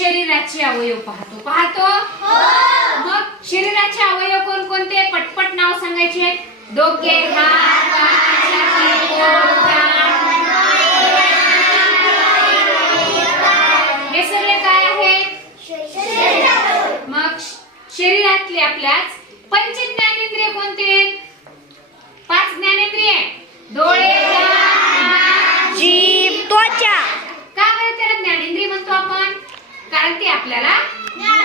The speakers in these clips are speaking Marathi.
शरीराचे अवयव पाहतो. पाहतो? मग शरीराचे अवयव कोणकोणते? पटपट नाव सांगायचे? डोके हात पाय, छाती, पोट, कान. हे सगळे काय आहेत मग श- शरीरातले आपल्याच पंच ज्ञानेंद्रिय कोणते पाच ज्ञानेंद्रिय डोळे कान, नाक, जीभ त्वचा का बरं त्याला ज्ञानेंद्रिय म्हणतो आपण कारण ते आपल्याला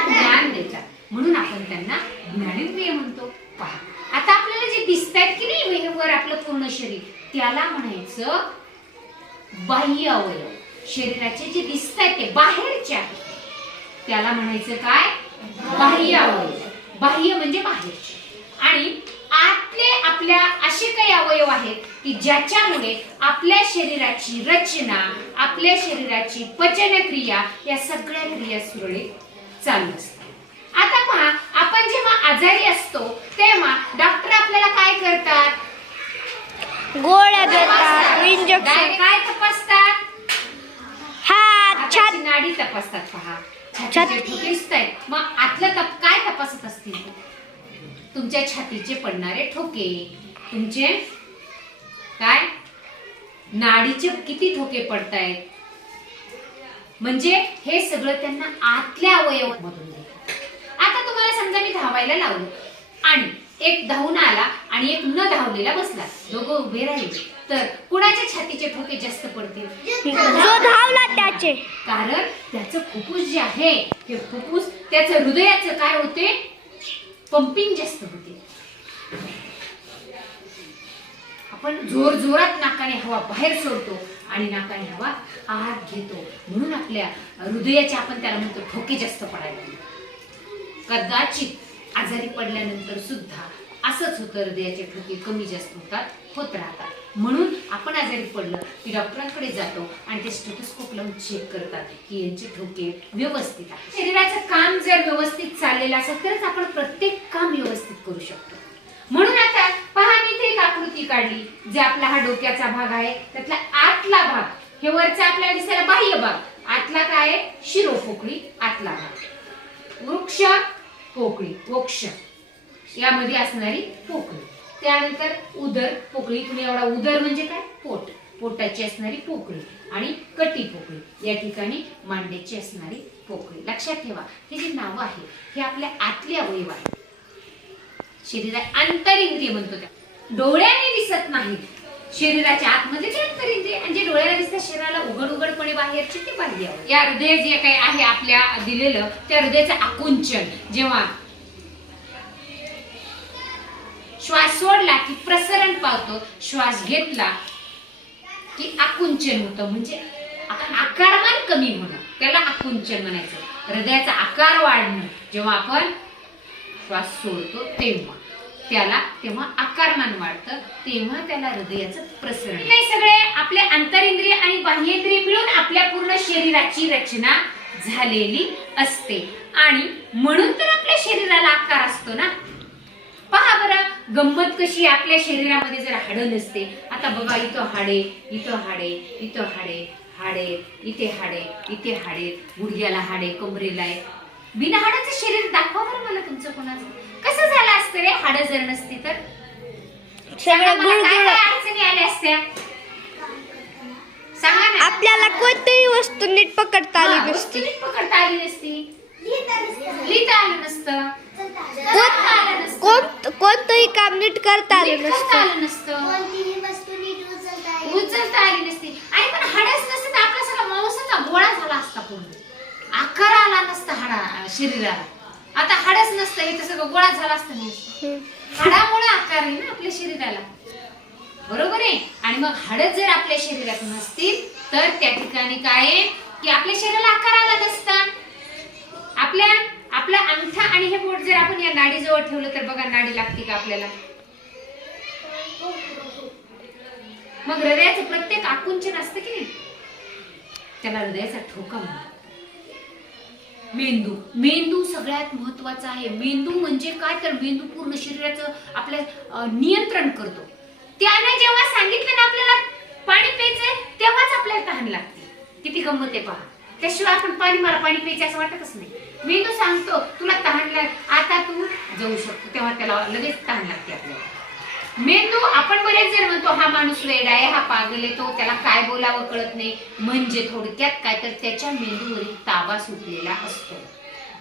ज्ञान देतात म्हणून आपण त्यांना ज्ञानेंद्रिय म्हणतो. पहा आता आपल्याला जे दिसत आहेत की नाही हे वर आपलं पूर्ण शरीर त्याला म्हणायचं बाह्य अवयव. शरीराचे जे दिसत आहेत ते बाहेरचे त्याला म्हणायचं काय? बाह्य अवयव. बाह्य म्हणजे बाहेरचे. आणि आतले आपल्या असे काही अवयव आहेत की ज्याच्यामुळे आपल्या शरीराची रचना आपल्या शरीराची पचनक्रिया या सगळ्या क्रिया सुरळीत चालू असतात. आजारी असतो तेव्हा डॉक्टर आपल्याला काय करतात? गोळ्या देतात इंजेक्शन काय तपासतात? हात छात. नाडी तपासतात पहा. छाती. मग आतलं तप काय तपासत असतील? तुमच्या छातीचे पडणारे ठोके. तुमचे काय? नाडीचे किती ठोके पडतायत? म्हणजे हे सगळं त्यांना आतल्या अवयव मधून देतात. आता तुम्हाला समजा मी धावायला लावलो. आणि एक धावून आला आणि एक न धावलेला बसला. दोघं उभे राहिले. तर कुणाच्या छातीचे ठोके जास्त पडतील? जो धावला त्याचे. कारण त्याचं फुफ्फुस जे आहे हे फुफ्फुस त्याचं हृदयाचं काय होते? पंपिंग जास्त होते. आपण जोर जोरात नाकाने हवा बाहेर सोडतो आणि नाकाने हवा आत घेतो. म्हणून आपल्या हृदयाचे आपण त्याला म्हणतो ठोके जास्त पडायला लागले. कदाचित आजारी पडल्यानंतर सुद्धा असंच होतं हृदयाचे ठोके कमी जास्त होतात होत राहतात. म्हणून आपण आजारी पडलं की डॉक्टरांकडे जातो आणि ते स्टेटोस्कोप लावून चेक करतात की यांचे ठोके व्यवस्थित आहे शरीराचं काम जर व्यवस्थित चाललेलं असेल तरच आपण प्रत्येक काम व्यवस्थित करू शकतो. म्हणून आता पहा मी इथे एक आकृती काढली जे आपला हा डोक्याचा भाग आहे. त्यातला आतला भाग हे वरचा आपल्याला दिसायला बाह्य भाग. आतला काय आहे? शिरोपोकळी आतला भाग. वृक्ष पोकळी वृक्ष. यामध्ये असणारी पोकळी. त्यानंतर उदर पोकळी. तुम्ही एवढा उदर म्हणजे काय? पोट. पोटाची असणारी पोकळी आणि कटी पोकळी. या ठिकाणी मांड्याची असणारी पोकळी. लक्षात ठेवा हे जे नाव आहे हे आपल्या आतले अवयव आहे. शरीरात अंतरिंद्रिय म्हणतो त्या डोळ्याने दिसत नाहीत. शरीराच्या आतमध्ये ते. अंतरिंद्रिय आणि जे डोळ्याला दिसतात शरीराला उघड उघडपणे बाहेरचे ते बाह्य या हृदय जे काही आहे आपल्या दिलेलं त्या हृदयाचं आकुंचन. जेव्हा श्वास सोडला की प्रसरण पावतो श्वास घेतला की आकुंचन होतं. म्हणजे आकारमान कमी होणं त्याला आकुंचन म्हणायचं. हृदयाचा आकार वाढणं. जेव्हा आपण श्वास सोडतो तेव्हा. त्याला तेव्हा आकारमान वाढतं तेव्हा त्याला हृदयाचं प्रसरण हे सगळे आपले अंतरिंद्रिय आणि बाह्येंद्रिय मिळून आपल्या पूर्ण शरीराची रचना झालेली असते. आणि म्हणून तर आपल्या शरीराला आकार असतो ना. पहा बरं गंमत कशी आपल्या शरीरामध्ये जर हाडं नसते आता बघा इथं हाडे इथं हाडे इथं हाडे हाडे इथे हाडे इथे हाडे गुडघ्याला हाडे कमरेला आहे. बिना हाडाचं शरीर दाखवा बरं मला तुमचं कोणाचं. कसं झालं असतं रे? हाडं जर नसती तर? सगळं मला काय गुळगुळ. काय अडचणी आल्या असत्या? सांगा ना. आपल्याला कोणतीही वस्तू नीट पकडता आली नसती. नीट पकडता आली नसती. लिहिता आलं नसतं. कोण- आलं नसतं. कोण कोणतंही काम नीट करता आलं नीट करता नसतं. आलं नसतं. उचलता आली नसती. आणि पण हाडच नसते तर आपला सगळा मांसाचा गोळा झाला असता पूर्ण. आकार आला नसता हाडा शरीराला. आता हाडच नसतं हे सगळं गोळा झाला असता नाही. हाडामुळे आकार आहे ना आपल्या शरीराला. बरोबर आहे? आणि मग हाडच जर आपल्या शरीरात नसतील तर त्या ठिकाणी काय आहे? की आपल्या शरीराला आकार आला नसता. आपल्या आपला अंगठा आणि हे बोट जर आपण या नाडीजवळ ठेवलं तर बघा नाडी लागते का आपल्याला? मग हृदयाचं प्रत्येक आकुंचन असतं की नाही? त्याला हृदयाचा ठोका म्हणतात. मेंदू. मेंदू सगळ्यात महत्त्वाचा आहे. मेंदू म्हणजे काय? तर मेंदू पूर्ण शरीराचं आपल्या नियंत्रण करतो. त्याने जेव्हा सांगितलं ना आपल्याला पाणी प्यायचंय तेव्हाच आपल्याला तहान लागते. किती गंमत आहे पहा. त्याशिवाय आपण पाणी मला पाणी प्यायचे असं वाटतच नाही. मेंदू सांगतो तुला तहान लाग आता तू जाऊ शकतो. तेव्हा त्याला लगेच तहान लागते आपल्याला. मेंदू आपण बरेच जण म्हणतो हा माणूस वेड आहे हा पागल आहे तो त्याला काय बोलावं कळत नाही. म्हणजे थोडक्यात काय तर त्याच्या मेंदूवरील ताबा सुटलेला असतो.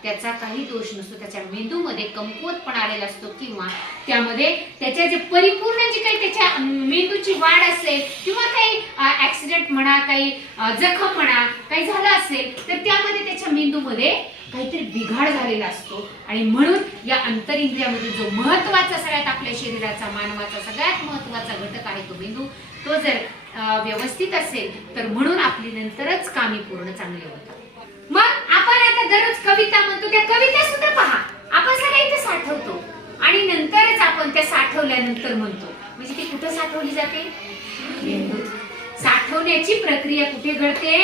त्याचा काही दोष नसतो. त्याच्या मेंदूमध्ये कमकुवतपणा आलेला असतो किंवा त्यामध्ये त्याच्या जे परिपूर्ण जी काही त्याच्या मेंदूची वाढ असेल किंवा काही ऍक्सिडेंट म्हणा काही जखम म्हणा काही झालं असेल तर त्यामध्ये त्याच्या मेंदूमध्ये काहीतरी बिघाड झालेला असतो. आणि म्हणून या अंतरिंद्रियामध्ये जो महत्त्वाचा सगळ्यात आपल्या शरीराचा मानवाचा सगळ्यात महत्त्वाचा घटक आहे तो मेंदू तो जर व्यवस्थित असेल तर म्हणून आपली नंतरच कामे पूर्ण चांगली होतात. मग आपण आता दररोज कविता म्हणतो त्या कविता सुद्धा पहा. आपण सगळ्या इथे साठवतो. आणि नंतरच आपण त्या साठवल्यानंतर म्हणतो. म्हणजे ती कुठं साठवली जाते? साठवण्याची प्रक्रिया कुठे घडते?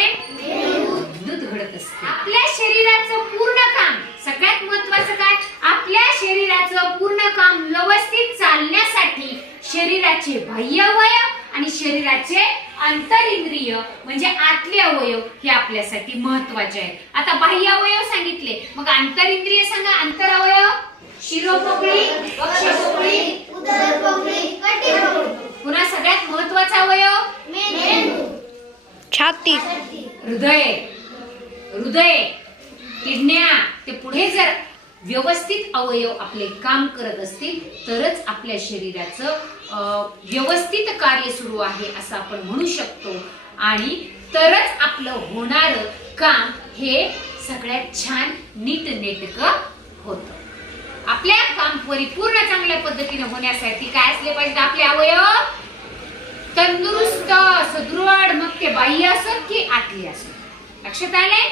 घडत असते. आपल्या शरीराचं पूर्ण काम सगळ्यात महत्वाचं काय? आपल्या शरीराचं पूर्ण काम व्यवस्थित चालण्यासाठी शरीराचे बाह्य अवयव आणि शरीराचे अंतरिंद्रिय म्हणजे आतले अवयव हे आपल्यासाठी महत्त्वाचे आहेत. आता बाह्य अवयव सांगितले. मग अंतरिंद्रिय सांगा. अंतर अवयव? शिरोपोकळी वक्षपोकळी पुन्हा सगळ्यात महत्त्वाचा अवयव? छाती. हृदय किडन्या ते पुढे जर व्यवस्थित अवयव आपले काम करत असतील तरच आपल्या शरीराचं व्यवस्थित कार्य सुरू आहे असं आपण म्हणू शकतो. आणि तरच आपलं होणार काम हे सगळ्यात छान नीटनेटकं होतं. आपल्या काम परिपूर्ण चांगल्या पद्धतीने होण्यासाठी काय असले पाहिजे आपले अवयव? तंदुरुस्त सदृढ मग ते बाह्य असत की आतली असत लक्षात आले